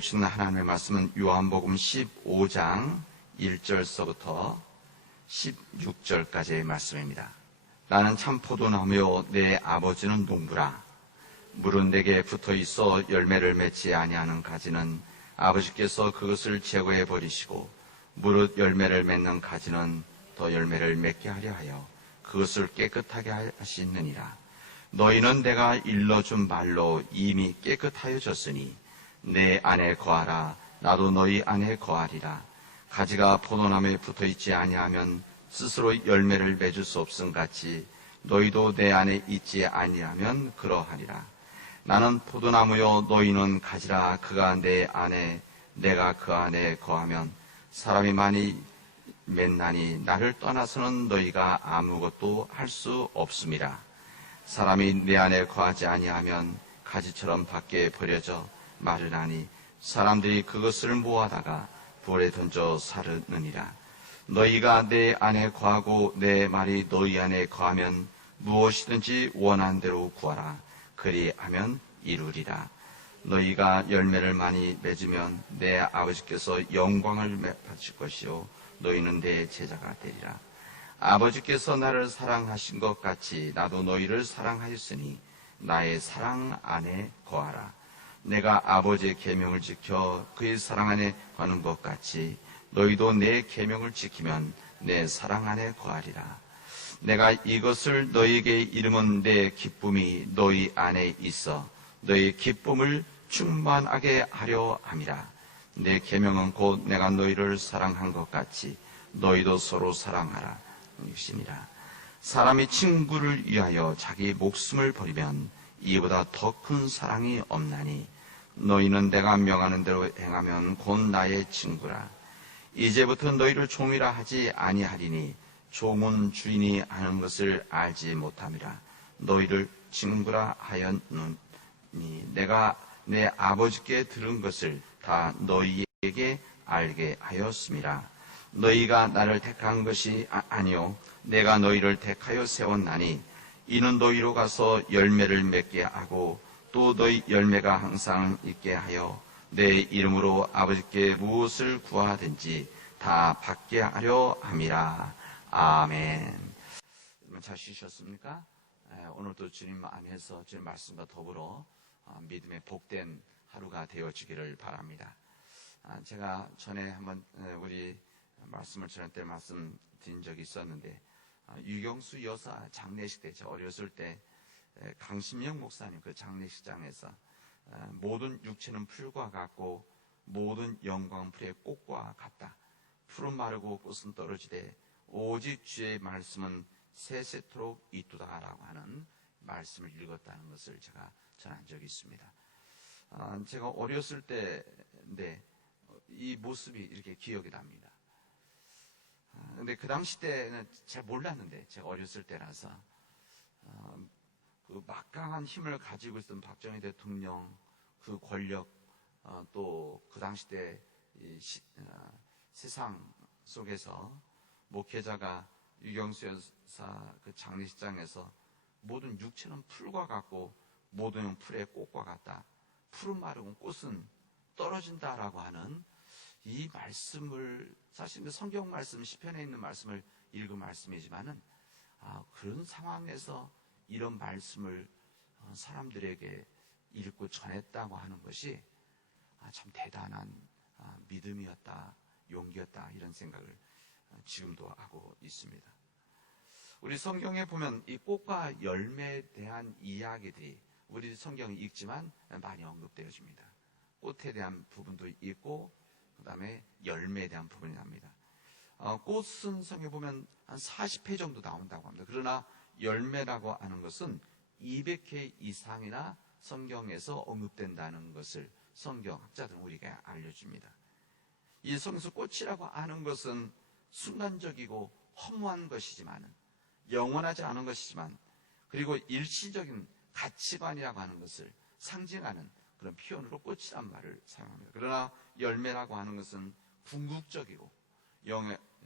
주신 하나님의 말씀은 요한복음 15장 1절서부터 16절까지의 말씀입니다. 나는 참 포도나무요 내 아버지는 농부라. 물은 내게 붙어 있어 열매를 맺지 아니하는 가지는 아버지께서 그것을 제거해 버리시고 무릇 열매를 맺는 가지는 더 열매를 맺게 하려 하여 그것을 깨끗하게 하시느니라. 너희는 내가 일러준 말로 이미 깨끗하여졌으니 내 안에 거하라. 나도 너희 안에 거하리라. 가지가 포도나무에 붙어 있지 아니하면 스스로 열매를 맺을 수 없음 같이 너희도 내 안에 있지 아니하면 그러하리라. 나는 포도나무요 너희는 가지라. 그가 내 안에 내가 그 안에 거하면 사람이 많이 맺나니 나를 떠나서는 너희가 아무것도 할 수 없음이라. 사람이 내 안에 거하지 아니하면 가지처럼 밖에 버려져 마르나니 사람들이 그것을 모아다가 불에 던져 사르느니라. 너희가 내 안에 거하고 내 말이 너희 안에 거하면 무엇이든지 원한 대로 구하라. 그리하면 이루리라. 너희가 열매를 많이 맺으면 내 아버지께서 영광을 받으실 것이요 너희는 내 제자가 되리라. 아버지께서 나를 사랑하신 것 같이 나도 너희를 사랑하였으니 나의 사랑 안에 거하라. 내가 아버지의 계명을 지켜 그의 사랑 안에 거하는 것 같이 너희도 내 계명을 지키면 내 사랑 안에 거하리라. 내가 이것을 너희에게 이름은 내 기쁨이 너희 안에 있어 너희 기쁨을 충만하게 하려 함이라. 내 계명은 곧 내가 너희를 사랑한 것 같이 너희도 서로 사랑하라. 이것이니라. 사람이 친구를 위하여 자기 목숨을 버리면 이보다 더 큰 사랑이 없나니 너희는 내가 명하는 대로 행하면 곧 나의 친구라. 이제부터 너희를 종이라 하지 아니하리니 종은 주인이 하는 것을 알지 못함이라. 너희를 친구라 하였느니 내가 내 아버지께 들은 것을 다 너희에게 알게 하였음이라. 너희가 나를 택한 것이 아니요 내가 너희를 택하여 세웠나니 이는 너희로 가서 열매를 맺게 하고 또 너희 열매가 항상 있게 하여 내 이름으로 아버지께 무엇을 구하든지 다 받게 하려 함이라. 아멘. 잘 쉬셨습니까? 오늘도 주님 안에서 주님 말씀과 더불어 믿음의 복된 하루가 되어지기를 바랍니다. 제가 전에 한번 우리 말씀을 전할 때 말씀드린 적이 있었는데 유경수 여사 장례식 때 제가 어렸을 때 강신영 목사님 그 장례식장에서 모든 육체는 풀과 같고 모든 영광은 풀의 꽃과 같다. 풀은 마르고 꽃은 떨어지되 오직 주의 말씀은 세세토록 있도다라고 하는 말씀을 읽었다는 것을 제가 전한 적이 있습니다. 제가 어렸을 때인데 이 모습이 이렇게 기억이 납니다. 근데 그 당시 때는 잘 몰랐는데 제가 어렸을 때라서 그 막강한 힘을 가지고 있던 박정희 대통령 그 권력 또 그 당시 때 세상 속에서 목회자가 유경수 여사 그 장례식장에서 모든 육체는 풀과 같고 모든 풀의 꽃과 같다. 풀은 마르고 꽃은 떨어진다라고 하는 이 말씀을 사실 성경 말씀 시편에 있는 말씀을 읽은 말씀이지만은 그런 상황에서 이런 말씀을 사람들에게 읽고 전했다고 하는 것이 참 대단한 믿음이었다, 용기였다 이런 생각을 지금도 하고 있습니다. 우리 성경에 보면 이 꽃과 열매에 대한 이야기들이 우리 성경을 읽지만 많이 언급되어집니다. 꽃에 대한 부분도 있고 그 다음에 열매에 대한 부분이 납니다. 꽃은 성경에 보면 한 40회 정도 나온다고 합니다. 그러나 열매라고 하는 것은 200회 이상이나 성경에서 언급된다는 것을 성경학자들은 우리에게 알려줍니다. 이 성경에서 꽃이라고 하는 것은 순간적이고 허무한 것이지만 영원하지 않은 것이지만 그리고 일시적인 가치관이라고 하는 것을 상징하는 그런 표현으로 꽃이란 말을 사용합니다. 그러나 열매라고 하는 것은 궁극적이고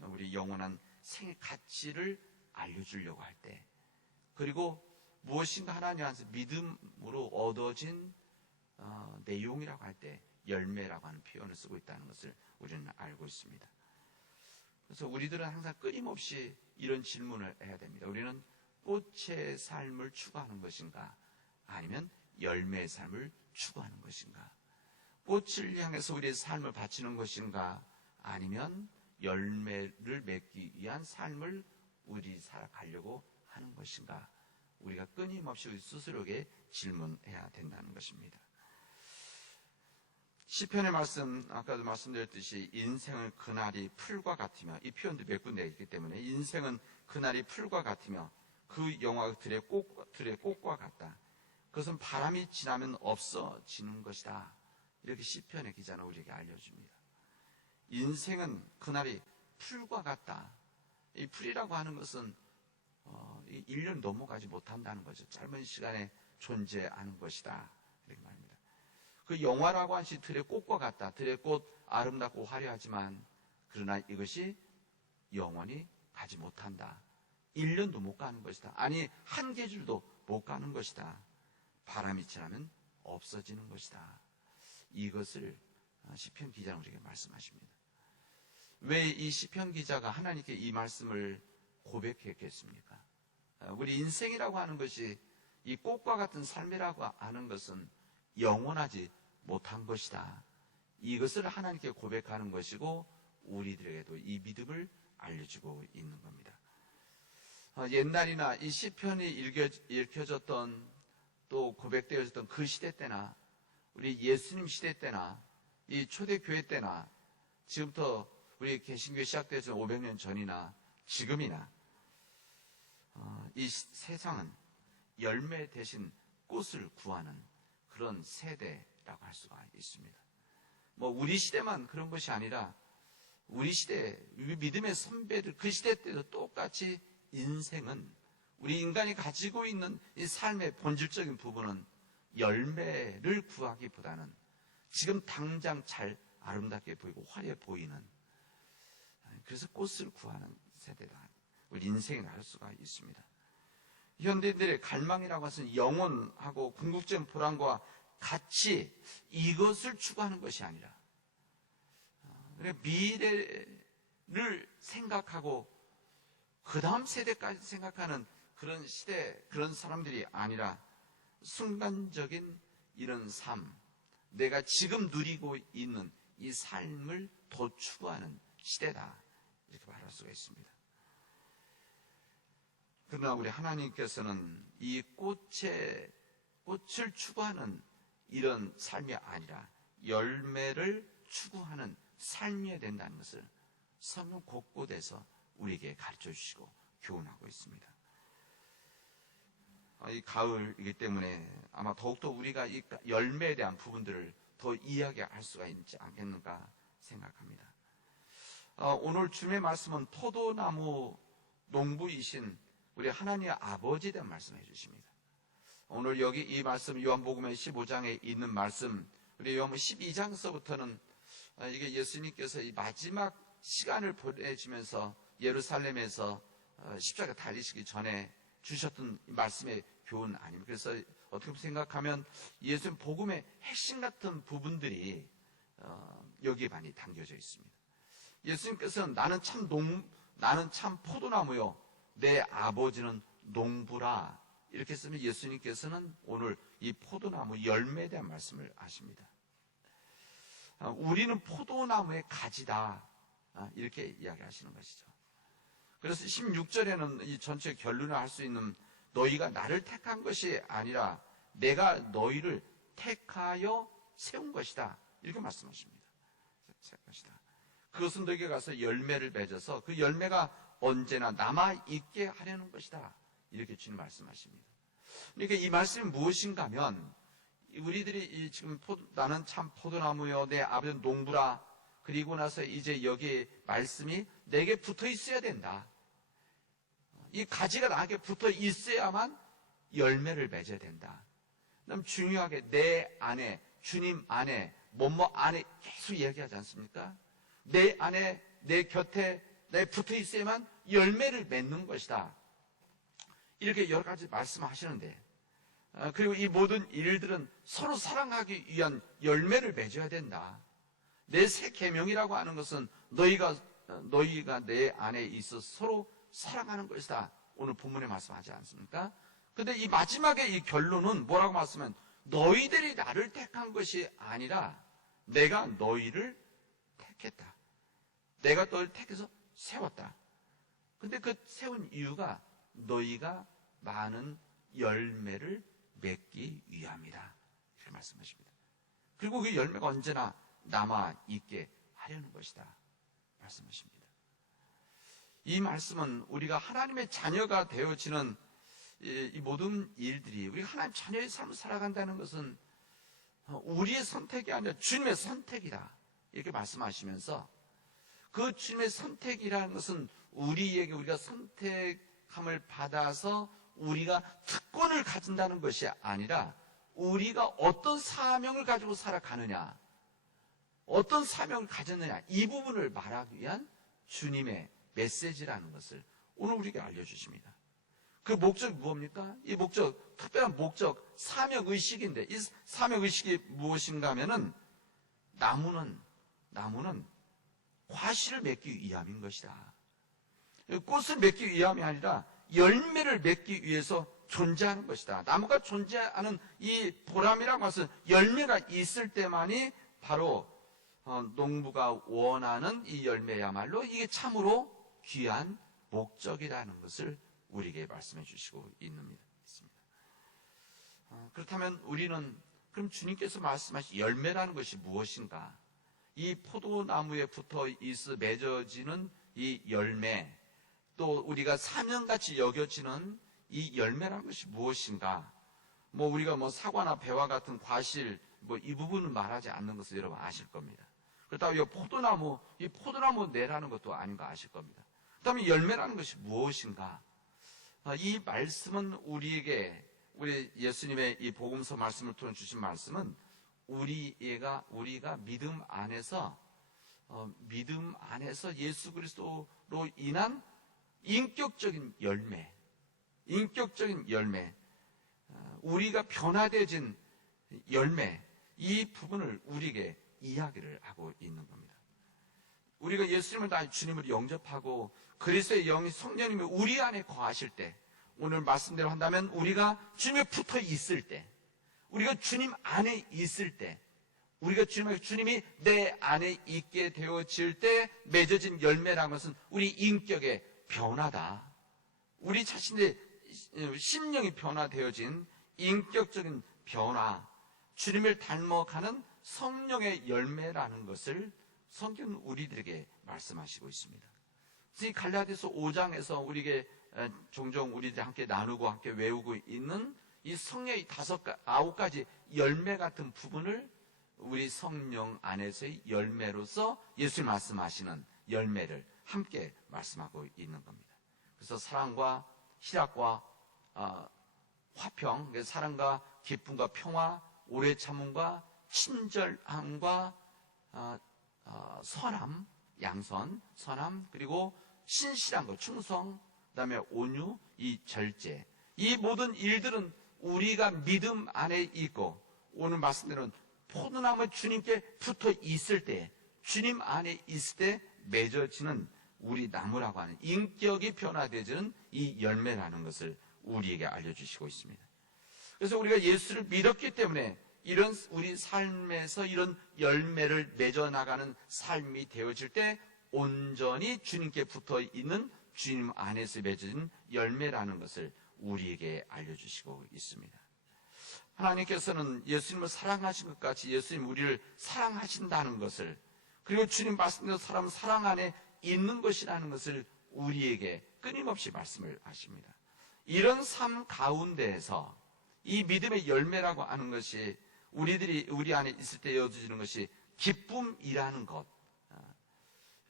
우리 영원한 생의 가치를 알려주려고 할 때 그리고 무엇인가 하나님 안에서 믿음으로 얻어진 내용이라고 할 때 열매라고 하는 표현을 쓰고 있다는 것을 우리는 알고 있습니다. 그래서 우리들은 항상 끊임없이 이런 질문을 해야 됩니다. 우리는 꽃의 삶을 추구하는 것인가? 아니면 열매의 삶을 추구하는 것인가? 꽃을 향해서 우리의 삶을 바치는 것인가? 아니면 열매를 맺기 위한 삶을 우리 살아가려고 하는 것인가? 우리가 끊임없이 우리 스스로에게 질문해야 된다는 것입니다. 시편의 말씀, 아까도 말씀드렸듯이 인생은 그날이 풀과 같으며, 이 표현도 몇 군데 있기 때문에 인생은 그날이 풀과 같으며 그 영화가 들의 꽃과 같다. 그것은 바람이 지나면 없어지는 것이다. 이렇게 시편의 기자는 우리에게 알려줍니다. 인생은 그날이 풀과 같다. 이 풀이라고 하는 것은 1년 넘어가지 못한다는 거죠. 짧은 시간에 존재하는 것이다. 이렇게 말합니다. 그 영화라고 하는 들의 꽃과 같다. 들의 꽃 아름답고 화려하지만 그러나 이것이 영원히 가지 못한다. 1년도 못 가는 것이다. 아니 한 계절도 못 가는 것이다. 바람이 지나면 없어지는 것이다. 이것을 시편 기자는 우리에게 말씀하십니다. 왜 이 시편 기자가 하나님께 이 말씀을 고백했겠습니까? 우리 인생이라고 하는 것이 이 꽃과 같은 삶이라고 하는 것은 영원하지 못한 것이다. 이것을 하나님께 고백하는 것이고 우리들에게도 이 믿음을 알려주고 있는 겁니다. 옛날이나 이 시편이 읽혀졌던 또 고백되어졌던 그 시대 때나 우리 예수님 시대 때나 이 초대교회 때나 지금부터 우리 개신교회 시작돼서 500년 전이나 지금이나 이 세상은 열매 대신 꽃을 구하는 그런 세대라고 할 수가 있습니다. 우리 시대만 그런 것이 아니라 우리 시대, 우리 믿음의 선배들 그 시대 때도 똑같이 인생은 우리 인간이 가지고 있는 이 삶의 본질적인 부분은 열매를 구하기보다는 지금 당장 잘 아름답게 보이고 화려해 보이는 그래서 꽃을 구하는 세대다. 우리 인생에 할 수가 있습니다. 현대인들의 갈망이라고 해서는 영혼하고 궁극적인 보람과 같이 이것을 추구하는 것이 아니라 미래를 생각하고 그 다음 세대까지 생각하는 그런 시대, 그런 사람들이 아니라 순간적인 이런 삶, 내가 지금 누리고 있는 이 삶을 더 추구하는 시대다. 이렇게 말할 수가 있습니다. 그러나 우리 하나님께서는 이 꽃을 추구하는 이런 삶이 아니라 열매를 추구하는 삶이어야 된다는 것을 성경 곳곳에서 우리에게 가르쳐 주시고 교훈하고 있습니다. 이 가을이기 때문에 아마 더욱더 우리가 이 열매에 대한 부분들을 더 이야기할 수가 있지 않겠는가 생각합니다. 오늘 주님의 말씀은 포도나무 농부이신 우리 하나님의 아버지에 대한 말씀을 해주십니다. 오늘 여기 이 말씀 요한복음의 15장에 있는 말씀, 우리 요한복음 12장서부터는 이게 예수님께서 이 마지막 시간을 보내시면서 예루살렘에서 십자가 달리시기 전에 주셨던 말씀의 교훈 아닙니까? 그래서 어떻게 생각하면 예수님 복음의 핵심 같은 부분들이 여기에 많이 담겨져 있습니다. 예수님께서는 나는 참 포도나무요 내 아버지는 농부라 이렇게 쓰면 예수님께서는 오늘 이 포도나무 열매에 대한 말씀을 하십니다. 우리는 포도나무의 가지다 이렇게 이야기하시는 것이죠. 그래서 16절에는 이 전체 결론을 할 수 있는 너희가 나를 택한 것이 아니라 내가 너희를 택하여 세운 것이다 이렇게 말씀하십니다. 그것은 너희에게 가서 열매를 맺어서 그 열매가 언제나 남아있게 하려는 것이다 이렇게 주님 말씀하십니다. 그러니까 이 말씀이 무엇인가 하면 우리들이 지금 나는 참 포도나무여 내 아버지는 농부라 그리고 나서 이제 여기 말씀이 내게 붙어 있어야 된다. 이 가지가 나에게 붙어 있어야만 열매를 맺어야 된다. 그럼 중요하게 내 안에 주님 안에 뭐뭐 안에 계속 얘기하지 않습니까? 내 안에 내 곁에 내 붙어 있어야만 열매를 맺는 것이다. 이렇게 여러 가지 말씀하시는데 그리고 이 모든 일들은 서로 사랑하기 위한 열매를 맺어야 된다. 내 새 계명이라고 하는 것은 너희가 내 안에 있어 서로 사랑하는 것이다. 오늘 본문에 말씀하지 않습니까? 근데 이 마지막에 이 결론은 뭐라고 말씀하면 너희들이 나를 택한 것이 아니라 내가 너희를 택했다. 내가 너희를 택해서 세웠다. 근데 그 세운 이유가 너희가 많은 열매를 맺기 위함이다. 이렇게 말씀하십니다. 그리고 그 열매가 언제나 남아있게 하려는 것이다. 말씀하십니다. 이 말씀은 우리가 하나님의 자녀가 되어지는 이 모든 일들이 우리가 하나님 자녀의 삶을 살아간다는 것은 우리의 선택이 아니라 주님의 선택이다. 이렇게 말씀하시면서 그 주님의 선택이라는 것은 우리에게 우리가 선택함을 받아서 우리가 특권을 가진다는 것이 아니라 우리가 어떤 사명을 가지고 살아가느냐, 어떤 사명을 가졌느냐, 이 부분을 말하기 위한 주님의 메시지라는 것을 오늘 우리에게 알려주십니다. 그 목적이 무엇입니까? 이 목적, 특별한 목적, 사명의식인데 이 사명의식이 무엇인가 하면은 나무는 과실을 맺기 위함인 것이다. 꽃을 맺기 위함이 아니라 열매를 맺기 위해서 존재하는 것이다. 나무가 존재하는 이 보람이라고 해서 열매가 있을 때만이 바로 농부가 원하는 이 열매야말로 이게 참으로 귀한 목적이라는 것을 우리에게 말씀해 주시고 있습니다. 그렇다면 우리는 그럼 주님께서 말씀하신 열매라는 것이 무엇인가? 이 포도나무에 붙어 있어 맺어지는 이 열매, 또 우리가 사명같이 여겨지는 이 열매라는 것이 무엇인가? 우리가 사과나 배와 같은 과실, 이 부분을 말하지 않는 것을 여러분 아실 겁니다. 그렇다고 이 포도나무 내라는 것도 아닌 거 아실 겁니다. 그 다음에 열매라는 것이 무엇인가? 이 말씀은 우리에게, 우리 예수님의 이 복음서 말씀을 통해 주신 말씀은 우리가 믿음 안에서 예수 그리스도로 인한 인격적인 열매, 우리가 변화되어진 열매, 이 부분을 우리에게 이야기를 하고 있는 겁니다. 우리가 예수님을 다 주님을 영접하고 그리스도의 영이 성령님이 우리 안에 거하실 때, 오늘 말씀대로 한다면 우리가 주님에 붙어 있을 때, 우리가 주님 안에 있을 때, 우리가 주님이 내 안에 있게 되어질 때 맺어진 열매라는 것은 우리 인격의 변화다. 우리 자신의 심령이 변화되어진 인격적인 변화, 주님을 닮아가는 성령의 열매라는 것을 성경은 우리들에게 말씀하시고 있습니다. 이 갈라디아서 5장에서 우리에게 종종 우리들이 함께 나누고 함께 외우고 있는 이 성령의 9가지 열매 같은 부분을 우리 성령 안에서의 열매로서 예수님 말씀하시는 열매를 함께 말씀하고 있는 겁니다. 그래서 사랑과 희락과 화평, 사랑과 기쁨과 평화, 오래 참음과 친절함과 선함, 양선, 선함, 그리고 신실한 것, 충성, 그다음에 온유, 이 절제, 이 모든 일들은 우리가 믿음 안에 있고 오늘 말씀대로는 포도나무 주님께 붙어 있을 때, 주님 안에 있을 때 맺어지는 우리 나무라고 하는 인격이 변화되어지는 이 열매라는 것을 우리에게 알려주시고 있습니다. 그래서 우리가 예수를 믿었기 때문에 이런 우리 삶에서 이런 열매를 맺어나가는 삶이 되어질 때 온전히 주님께 붙어 있는 주님 안에서 맺어진 열매라는 것을 우리에게 알려주시고 있습니다. 하나님께서는 예수님을 사랑하신 것 같이 예수님 우리를 사랑하신다는 것을, 그리고 주님 말씀대로 사람은 사랑 안에 있는 것이라는 것을 우리에게 끊임없이 말씀을 하십니다. 이런 삶 가운데에서 이 믿음의 열매라고 하는 것이 우리 안에 있을 때 이어지는 것이 기쁨이라는 것,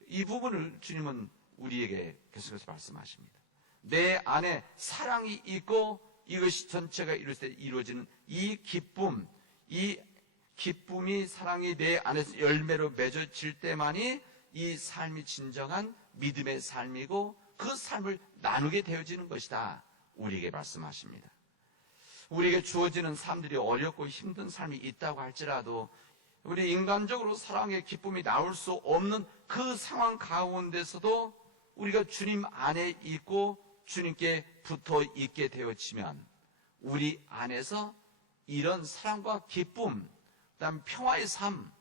이 부분을 주님은 우리에게 계속해서 말씀하십니다. 내 안에 사랑이 있고 이것이 전체가 이루어지는 이 기쁨이 사랑이 내 안에서 열매로 맺어질 때만이 이 삶이 진정한 믿음의 삶이고 그 삶을 나누게 되어지는 것이다. 우리에게 말씀하십니다. 우리에게 주어지는 삶들이 어렵고 힘든 삶이 있다고 할지라도 우리 인간적으로 사랑의 기쁨이 나올 수 없는 그 상황 가운데서도 우리가 주님 안에 있고 주님께 붙어 있게 되어지면 우리 안에서 이런 사랑과 기쁨, 그다음 평화의 삶,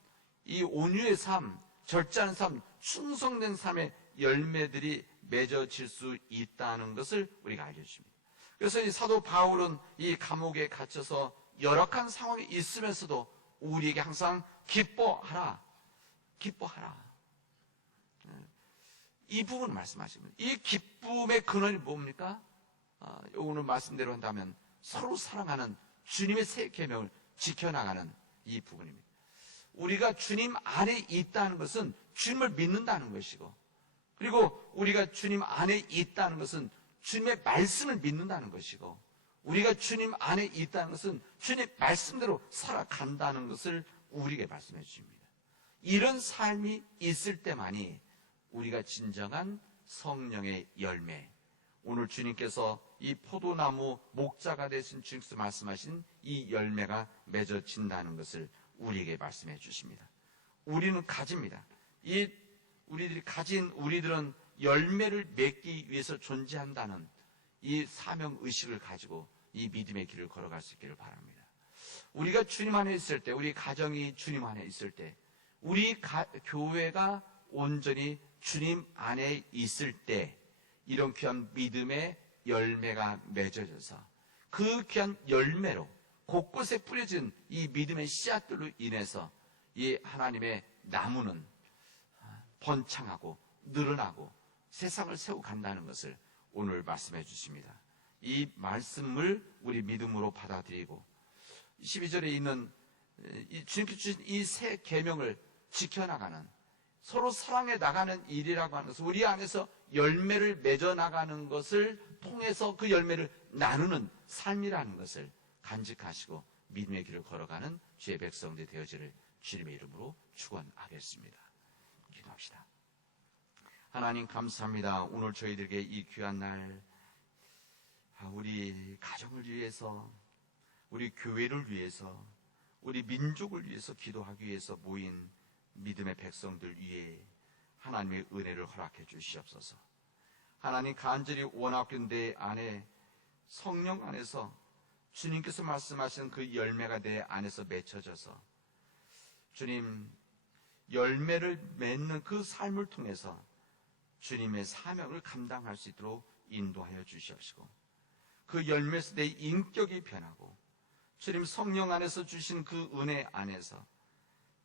이 온유의 삶, 절제하는 삶, 충성된 삶의 열매들이 맺어질 수 있다는 것을 우리가 알려줍니다. 그래서 이 사도 바울은 이 감옥에 갇혀서 열악한 상황에 있으면서도 우리에게 항상 기뻐하라. 이 부분을 말씀하십니다. 이 기쁨의 근원이 뭡니까? 오늘 말씀대로 한다면 서로 사랑하는 주님의 새 계명을 지켜나가는 이 부분입니다. 우리가 주님 안에 있다는 것은 주님을 믿는다는 것이고, 그리고 우리가 주님 안에 있다는 것은 주님의 말씀을 믿는다는 것이고, 우리가 주님 안에 있다는 것은 주님의 말씀대로 살아간다는 것을 우리에게 말씀해 주십니다. 이런 삶이 있을 때만이 우리가 진정한 성령의 열매, 오늘 주님께서 이 포도나무 목자가 되신 주님께서 말씀하신 이 열매가 맺어진다는 것을 우리에게 말씀해 주십니다. 우리는 가집니다. 우리들은 열매를 맺기 위해서 존재한다는 이 사명의식을 가지고 이 믿음의 길을 걸어갈 수 있기를 바랍니다. 우리가 주님 안에 있을 때, 우리 가정이 주님 안에 있을 때, 우리 교회가 온전히 주님 안에 있을 때 이런 귀한 믿음의 열매가 맺어져서 그 귀한 열매로 곳곳에 뿌려진 이 믿음의 씨앗들로 인해서 이 하나님의 나무는 번창하고 늘어나고 세상을 세워 간다는 것을 오늘 말씀해 주십니다. 이 말씀을 우리 믿음으로 받아들이고 12절에 있는 주님께서 주신 이 새 계명을 지켜나가는, 서로 사랑해 나가는 일이라고 하는 것을, 우리 안에서 열매를 맺어 나가는 것을 통해서 그 열매를 나누는 삶이라는 것을 간직하시고 믿음의 길을 걸어가는 주의 백성들이 되어지를 주님의 이름으로 축원하겠습니다. 기도합시다. 하나님 감사합니다. 오늘 저희들에게 이 귀한 날, 우리 가정을 위해서, 우리 교회를 위해서, 우리 민족을 위해서 기도하기 위해서 모인 믿음의 백성들 위에 하나님의 은혜를 허락해 주시옵소서. 하나님 간절히 원하옵는 내 안에 성령 안에서 주님께서 말씀하신 그 열매가 내 안에서 맺혀져서 주님 열매를 맺는 그 삶을 통해서 주님의 사명을 감당할 수 있도록 인도하여 주시옵시고, 그 열매에서 내 인격이 변하고 주님 성령 안에서 주신 그 은혜 안에서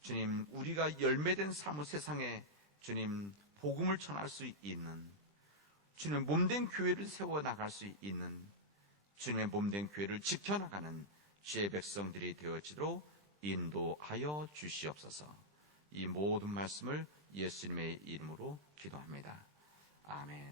주님 우리가 열매된 삶을 세상에 주님 복음을 전할 수 있는, 주님의 몸된 교회를 세워나갈 수 있는, 주님의 몸된 교회를 지켜나가는 주의 백성들이 되어지도록 인도하여 주시옵소서. 이 모든 말씀을 예수님의 이름으로 기도합니다. 아멘.